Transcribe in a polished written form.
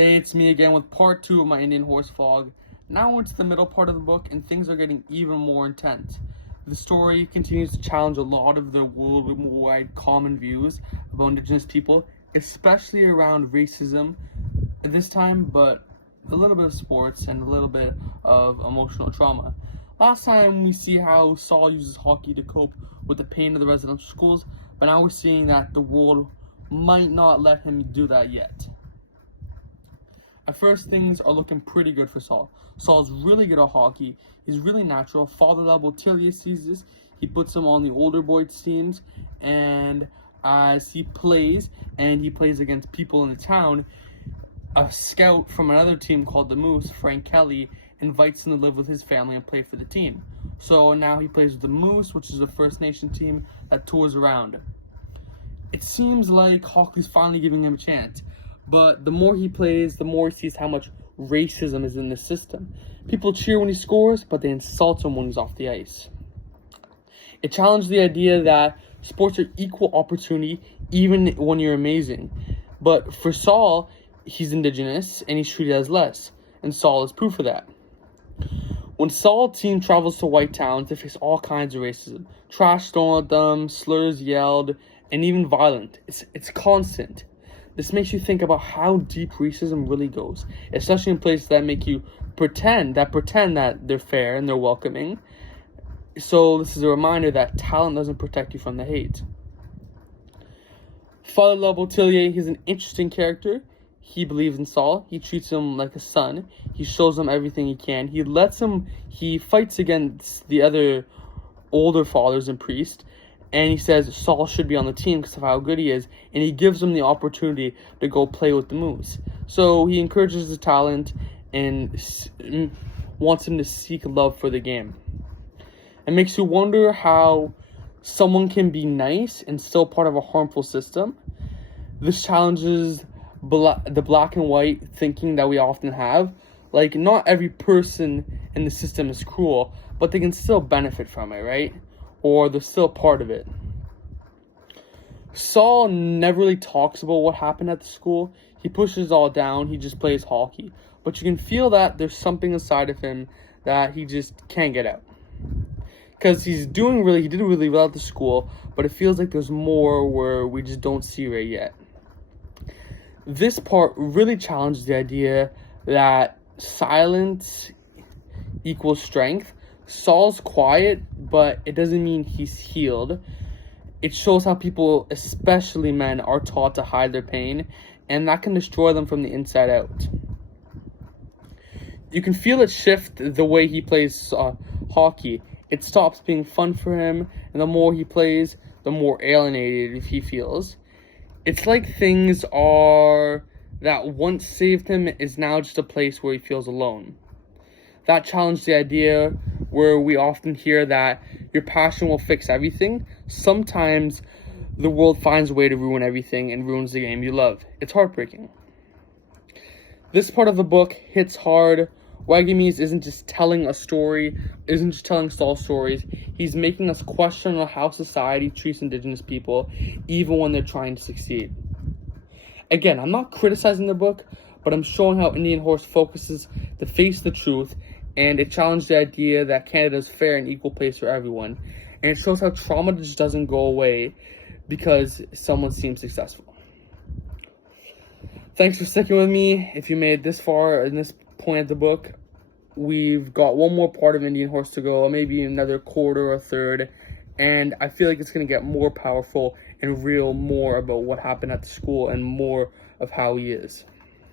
Hey, it's me again with part 2 of my Indian horse vlog. Now it's the middle part of the book and things are getting even more intense. The story continues to challenge a lot of the worldwide common views about Indigenous people, especially around racism at this time, but a little bit of sports and a little bit of emotional trauma. Last time we see how Saul uses hockey to cope with the pain of the residential schools, but now we're seeing that the world might not let him do that yet. At first, things are looking pretty good for Saul. Saul's really good at hockey. He's really natural. Father Labotillier sees this. He puts him on the older boys' teams, and as he plays against people in the town, a scout from another team called the Moose, Frank Kelly, invites him to live with his family and play for the team. So now he plays with the Moose, which is a First Nation team that tours around. It seems like hockey's finally giving him a chance. But the more he plays, the more he sees how much racism is in the system. People cheer when he scores, but they insult him when he's off the ice. It challenged the idea that sports are equal opportunity even when you're amazing. But for Saul, he's Indigenous and he's treated as less. And Saul is proof of that. When Saul's team travels to white towns, they face all kinds of racism. Trash thrown at them, slurs yelled, and even violent. It's constant. This makes you think about how deep racism really goes, especially in places that make you pretend that they're fair and they're welcoming. So this is a reminder that talent doesn't protect you from the hate. Father Labotillier, he's an interesting character. He believes in Saul. He treats him like a son. He shows him everything he can. He fights against the other older fathers and priests. And he says Saul should be on the team because of how good he is. And he gives him the opportunity to go play with the Moose. So he encourages his talent and wants him to seek love for the game. It makes you wonder how someone can be nice and still part of a harmful system. This challenges the black and white thinking that we often have. Like, not every person in the system is cruel, but they can still benefit from it, right? Or they're still part of it. Saul never really talks about what happened at the school. He pushes it all down. He just plays hockey. But you can feel that there's something inside of him that he just can't get out. Because he did really well at the school, but it feels like there's more where we just don't see right yet. This part really challenged the idea that silence equals strength. Saul's quiet, but it doesn't mean he's healed. It shows how people, especially men, are taught to hide their pain, and that can destroy them from the inside out. You can feel it shift the way he plays hockey. It stops being fun for him, and the more he plays, the more alienated he feels. It's like things are that once saved him is now just a place where he feels alone. That challenged the idea where we often hear that your passion will fix everything. Sometimes the world finds a way to ruin everything and ruins the game you love. It's heartbreaking. This part of the book hits hard. Wagamese isn't just telling a story, isn't just telling Saul's stories. He's making us question how society treats Indigenous people, even when they're trying to succeed. Again, I'm not criticizing the book, but I'm showing how Indian Horse focuses to face the truth, and it challenged the idea that Canada is fair and equal place for everyone. And it shows how trauma just doesn't go away because someone seems successful. Thanks for sticking with me. If you made it this far in this point of the book, we've got one more part of Indian Horse to go, maybe another quarter or third, and I feel like it's going to get more powerful and real more about what happened at the school and more of how he is.